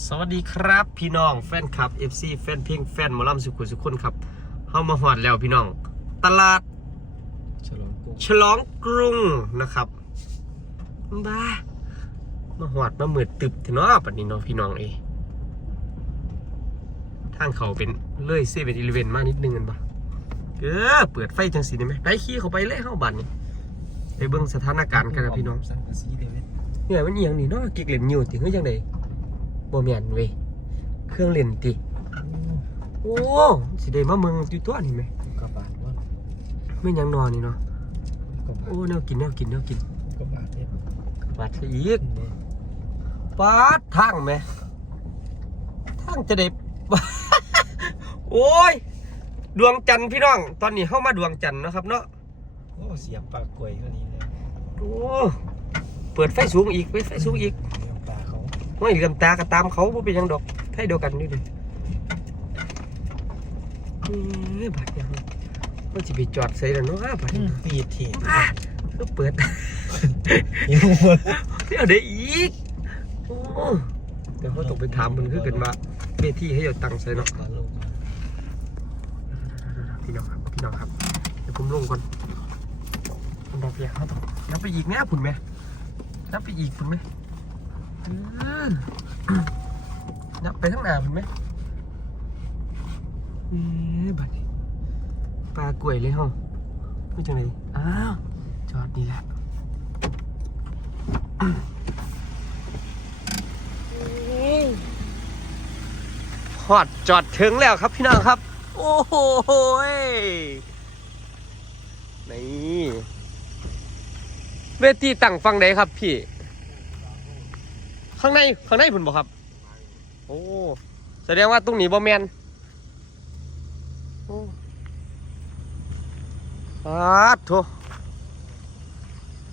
สวัสดีครับพี่น้องแฟนคลับ FC แฟนเพลงแฟนหมอลำสุขุมสุขคนครับเข้ามาหอดแล้วพี่น้อง ตลาด ฉลองกุ้งฉลองกรุงนะครับบ้ามาหอดมามืดตึบเถอะเนาะปัดนี้เนาะพี่น้องเอยทางเขาเป็นเลื่อยเซเว่นอีเลเวนมากนิดนึงกันปะเออเปิดไฟจังสีได้ไหมไปขี้เขาไปเลยเข้าบัตรนี่ไปเบิ่งสถานการณ์กันนะพี่น้อง สังกะสีเดวิดเนี่ยมันเอียงนี่เนาะกิกเล่นอยู่ติเฮ้ยจังได บ่แม่นเว้ยเครื่องเล่นติ โอ้สิได้มาเมืองอยู่ตัวนี่ไหมกระบาดว่าไม่นหยังนอนนี่เนาะกระบาโอ้ดแนวกินแนวกินแนวกินกระบาดเนี่ยบาดซะอีกปาดทางไหมทางจะได้ โอ้ยดวงจันทร์พี่น้อง ตอนนี้เข้ามาดวงจันทร์เนาะครับเนาะโอ้เสียบปากกล้วยก็นี่เลยโอ้เปิดไฟสูงอีกเปิดไฟสูงอีก ห้อยเหลื่อมตาก็ตามเขาบ่เป็นหยังดอกไทยเดียวกันนี่ดิเอ้ยบาดยังว่าสิไปจอดใส่แล้วเนาะบาดยังปีดเถียอะก็เปิดยังหมดเดี๋ยวเดี๋ยวอีกโอ้เดี๋ยวเขาต้องไปถามมันคือกันว่าเวทีให้เอาตังค์ใส่เนาะตาลงพี่น้องครับพี่น้องครับเดี๋ยวผมลงก่อนผมบอกเพียเขาต้องนับไปอีกแน่ผุนไหมนับไปอีกผุนไหมเออ นับไปทั้งหน้าผุนไหมเอ๊ะบัดนี้ปลากล้วยเลยห้องไม่จังเลยอ้าวจอดนี่แหละฮอดจอดถึงแล้วครับพี่น้องครับ โอ้โหยนี่เวทีตั้งฟังไหนครับพี่ ข้างในข้างในผุนบอกครับ โอ้แสดงว่าตรงนี้บ่แมนโอ้อาดโถ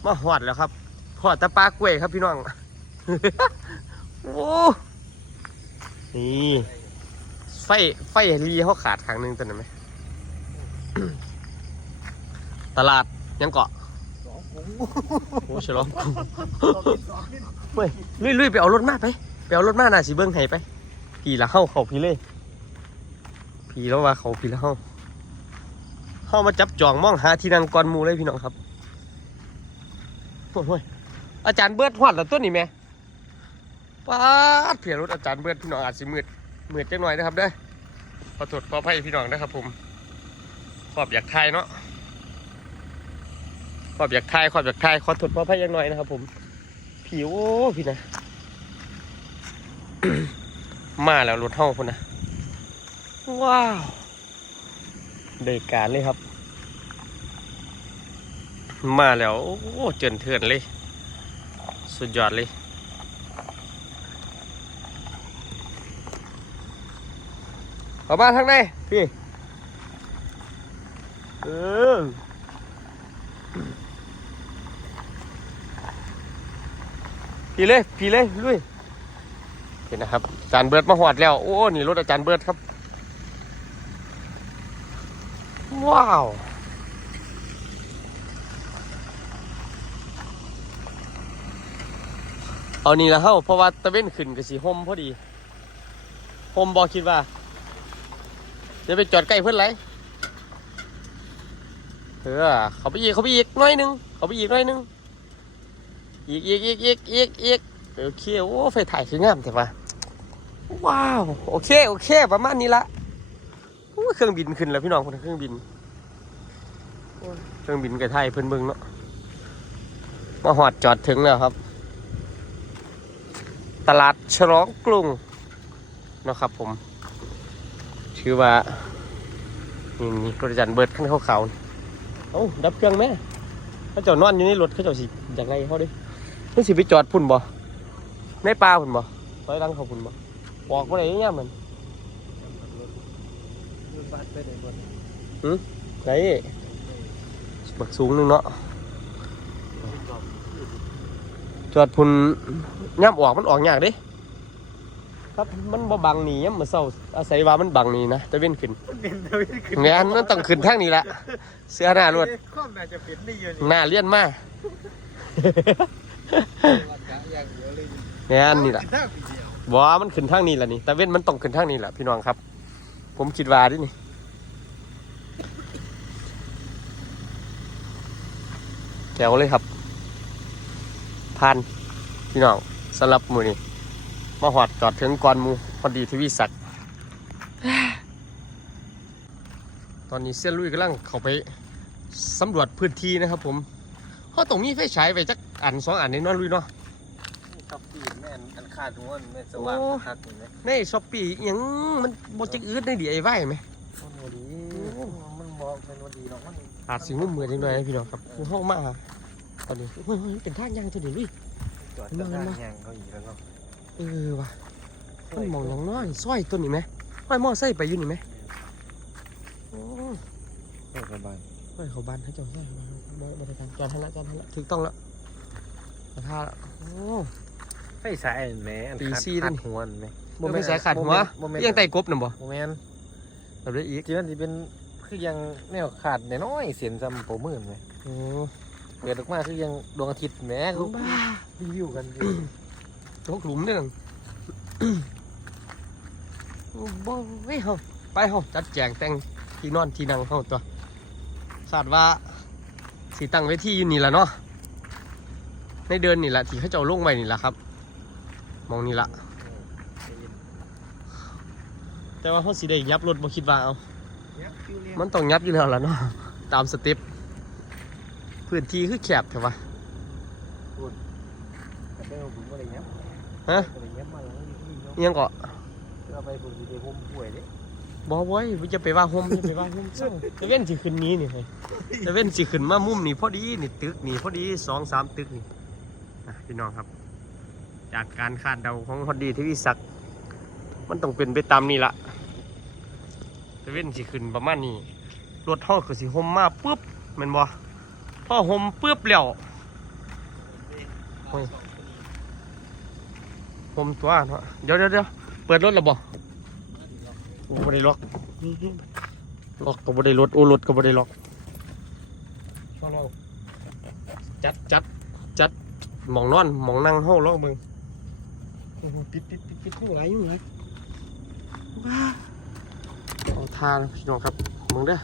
มาหอดแล้วครับหอดตะปลากล้วยครับพี่น้อง โอ้นี่ไฟไฟรีเขาขาดทางหนึงตัวนั้นไหม ตลาดยังเกาะ โอ้ฉลองเฮ้ยลุยลุยไปเอารถมาไปไปเอารถมาน่ะสิเบิ้งให้ไปพีละเข้าเขาพีเลยพี่แล้วว่าเขาพีละเข้าเข้ามาจับจองมองหาที่นั่งก่อนมูเลยพี่น้องครับโอ้ยอาจารย์เบิร์ดหวัดแล้วต้นนี่แม่ป้าดเพียรถอาจารย์เบิร์ดพี่น้องอาจสิมืดเมือนจังหน่อยนะครับเด้อขอโทษขออภัยพี่น้องนะครับผมขอบอยากทายเนาะ ขอบอยากทายขอบอยากทายขอโทษขออภัยยังหน่อยนะครับ ผม ผิวพี่นะ มาแล้วรถห้องคนนะ ว้าวเดยการเลยครับ มาแล้ว โอ้เจินเถื่อนเลย สุดยอดเลยเข้ามาทางในพี่ เออ พี่เลยพี่เลยลุยเห็นนะครับอาจารย์เบิร์ดมาหอดแล้ว โอ้นี่รถอาจารย์เบิร์ดครับ ว้าวเอานี่ละเฮ้าเพราะว่าตะเว้นขึ้นกับสีห่มพอดีผมบอกคิดว่าจะไปจอดใกล้เพื่อนไรเออเขาไปอีกเขาไปอีกหน้อยหนึงเขาไปอีกหน้อยหนึง อีกอีกอีกอีกอีกอีกโอเคโอ้ไฟถ่ายคืองามแต่ว่าว้าวโอเคโอเคประมาณนี้ละโอ้เครื่องบินขึ้นแล้วพี่น้องคนเครื่องบิน เครื่องบินกับไทยเพิ่นเบิ่งเนาะมาหอดจอดถึงแล้วครับ ตลาดฉลองกรุงเนาะครับผม ชื่อว่านี่นี่รถอาจารย์เบิร์ดขั้นขาวๆนี่เอ้าดับเครื่องแม่เขาเจ้านอนอยู่ในรถเขาเจ้าสิอย่างไรเขาดิ นี่สิไปจอดพุ่นบ่ในป่าพุ่นบ่ถอยหลังเขาพุ่นบ่ออกมาไหนเนี่ยมันยืนบ้านไปไหนก่อนไหนบักสูงหนึงเนาะจอดพุ่นย่ำออกมันออกยากเดิครับมันบ่บังนี่ย่ำมาเศร้าอาศัยว่ามันบังนี่นะแต่เว้นขึ้นมันเป็นทวิตขึ้นงานมันต้องขึ้นทางนี้ละเสื้อหน้ารวดข้อมน่าจะเป็นได้เยอะหน้าเลี่ยนมาอ ย่างนนี่แหละถ้าปีเดียวบ่ว่ามันขึ้นทางนี้แหละนี่แต่เว้นมันต้องขึ้นทางนี้แหละพี่น้องครับ ผมคิดว่าดินี่แถวเลยครับพันพี่น้องสำหรับมือนี้มาหอดจอดถึงก่อนมูพอดีทวีศักดิ์ตอนนี้เส้นลุยกำลังเข้าไปสำรวจพื้นที่นะครับผมเขาต้องมีไฟฉายไปจัก อันสองอันนี่เนอนลุยเนาะชอบปีนแม่นอันขาดหัวมันแม่นสว่างโอ้คักเห็นไหมในช้อปปี้ยังมันบจักอืดในดีไอ้ไว้ไหมมันบ่ดีมันบ่เป็นบ่ดีหรอกมันอาจสิงุ่มมือจังหน่อยนะพี่น้องครับคือห้องมาตอนนี้เฮ้ยเฮ้ยเป็นทางยางตัวเดียวลุยจอดกับทางแยงเขาอีกแล้วเนาะเออว่ะมันมองหยังน้อยซอยตัวนี้ไหมห้อยมอไซค์ไปอยู่นี่ไหมโอ้สบายห้อยเขาบ้านให้เจ้าซอยบ่บ่ได้การจอดทันละจอดทันละถูกต้องแล้ว แต่ถ้าโอ้ไฟสายอันแหม่อันตีขาดซี่ขาดนี่หัวอันแหม่บ่ไม่นสายขาดหัวบ่แม่นยังไต่กบน่ะบ่บ่แม่นแบบนี้อีกที่มันสิเป็นคือยังแนวขาดน้อยๆเสียนซ้ำโปรมือแหมโอ้เกิดออกมาคือยังดวงอาทิตย์แหมเขาบ้ารีวิวกันอยู่ ตกหลุมเนี่ยนั่นบ่เว้ยเฮาไปเฮาจัดแจงแต่งที่นอนที่นั่งเฮาตัวคาดว่าสิตั้งไว้ที่อยู่นี่ล่ะเนาะ ในเดินนี่ล่ะที่เขาเจ้าลงไว้นี่ล่ะครับ มองนี่ล่ะแต่ว่าเฮาสิได้ยับรถบ่คิดว่าเอา มันต้องยับอยู่แล้วล่ะเนาะ ตามสเต็ปพื้นที่คือแคบแท้วะแต่เป็นผมบ่ได้ยับฮะบ่ได้ยับมาหลังอยู่ที่เนาะอิหยังก็เอาไปผมสิไปผมป่วยเด้บอไว้ยจะไปว่าห่มจะไปว่าห่มเศร้าแต่เว้นสิขึ้นนี้นี่ไงแต่เว้นสิขึ้นมามุมนี่พอดีนี่ตึกนี่พอดีสองสามตึกนี่อะ พี่น้องครับ จากการคาดเดาของพอดีทวีศักดิ์มันต้องเป็นไปตามนี่ละแต่เว้นสิขึ้นประมาณนี้รถห้องคือสิห่มมาปุ๊บแมันบ่พอห่มปุ๊บแล้วโอ้ยห่มตัวเนาะเดี๋ยวเดี๋ยวเดี๋ยวเปิดรถแล้วบ่โอ้บ่ได้ล็อกล็อกก็บ่ได้รถโอ้รถก็บ่ได้ล็อกช่องเราจัดจัดจัดห มองนอนหมองนั่งเฮาลองเบิ่งโอ้โหปิดปิดปิดปิดยุ่งไรยุ่งไรว้าเอาทานพี่น้องครับเบิ่งเด้อ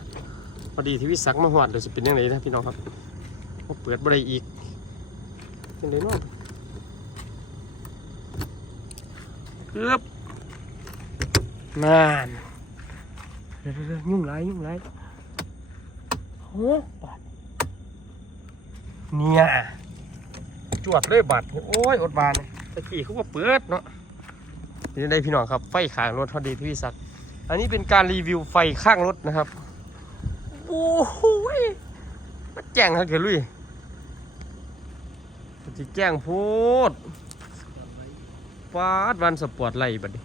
พอดีที่วิสักมาหอดเดี๋ยวจะเป็นยังไงนะพี่น้องครับบ่เปิดบ่ได้อีกเป็นไดเนาะเกือบนานเดี๋ยวเดี๋ยวเดี๋ยวยุ่งไรยุ่งไรโอ้บาดเนี่ย จวดเลยบาดโอ้ยอดบานตะกี้เขาก็เปิดเนาะนี่ได้พี่น้องครับไฟข้างรถพอดีที่พี่สักอันนี้เป็นการรีวิวไฟข้างรถนะครับโอ้โหยมาแจ้งครับเกลุยจะแจ้งพูดฟาดวันสปอร์ตไลท์บัดนี้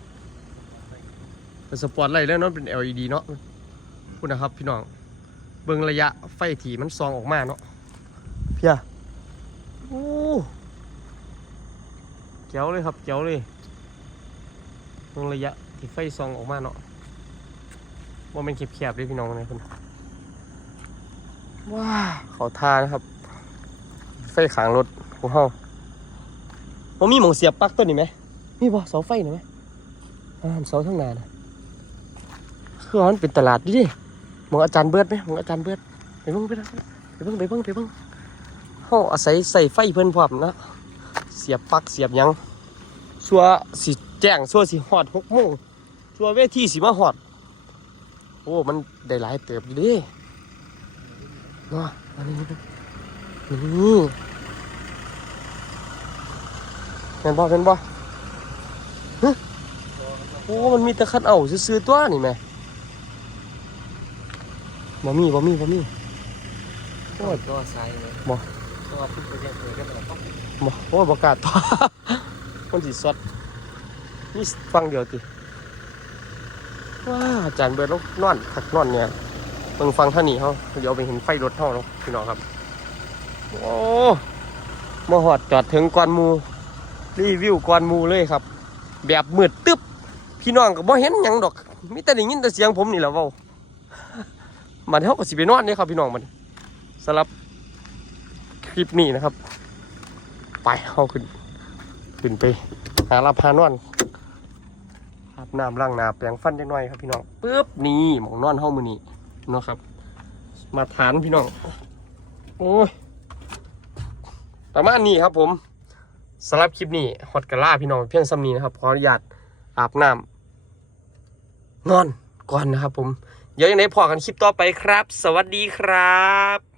สปอร์ตไลท์แล้วเนาะเป็น LED เนาะพูดนะครับพี่น้องเบิ่งระยะไฟถี่มันซองออกมาเนาะเพีย โอ้เจ๋วเลยครับเจ๋วเลยเบิ่งระยะที่ไฟซองออกมาเนาะว่ามันแคบๆเลยพี่น้องนะคุณว้าเขาทานะครับ ไฟขางรถของเฮาว่ามีหมองเสียบปลั๊กตัวนี้ไหมมีบ่เสาไฟหน่อยไหมอ่าเสาทั้งหนานะคือมันเป็นตลาดดิมองอาจารย์เบิดไหมมองอาจารย์เบิดไปเบิ่งไปเบิ่งไปเบิ่งไปเบิ่ง เบิ่งเฮาอาศัยใส่ไฟเพิ่นพร้อมนะ เสียบปลั๊กเสียบหยังชัวสิแจ้งชัวสิฮอดหกโมงชัวเวทีสิมาฮอด โอ้ มันได้หลายเติบอยู่เดิเนาะอันนี้นี่เป็นบ่เป็นบ่ฮะโอ้ มันมีแต่คันเอาซื้อๆตัวนี่แหม่บ่มีบ่มีบ่มีโอ้ยก็ใส่เลยบ่ ก็ขึ้นไปเรื่อยๆก็แบบต้องบ่โอ้ยบ่กล้าต่อ มันสิสดนี่ฟังเดียวติว้าอาจารย์เบิดลงนอนคักนอนเนี่ยเบิ่งฟังเท่านี้เฮาเดี๋ยวไปเห็นไฟรถเฮาเนาะพี่น้องครับ โอ้มาหอดจอดถึงก่อนมูรีวิวก่อนมูเลยครับ แบบมืดตึ๊บพี่น้องก็บ่เห็นหยังดอกมีแต่ได้ยินแต่เสียงผมนี่แหละเว้ามันเฮาก็สิไปนอนนี่ครับพี่น้องมันสำหรับ คลิปนี้นะครับ ไปเฮาขึ้น ขึ้นไป หาลาพานอนอาบน้ำล้างหน้าแปรงฟันจังหน่อยครับพี่น้องปึ๊บนี่หมองนอนเฮามือนี่เนาะครับ มาฐานพี่น้อง โอ้ยประมาณนี้ครับผมสำหรับคลิปนี้ฮอตกะล่าพี่น้องเพียงซ้ำนี้นะครับขออนุญาตอาบน้ำนอนก่อนนะครับผม เดี๋ยวยังไงพอกันคลิปต่อไปครับ สวัสดีครับ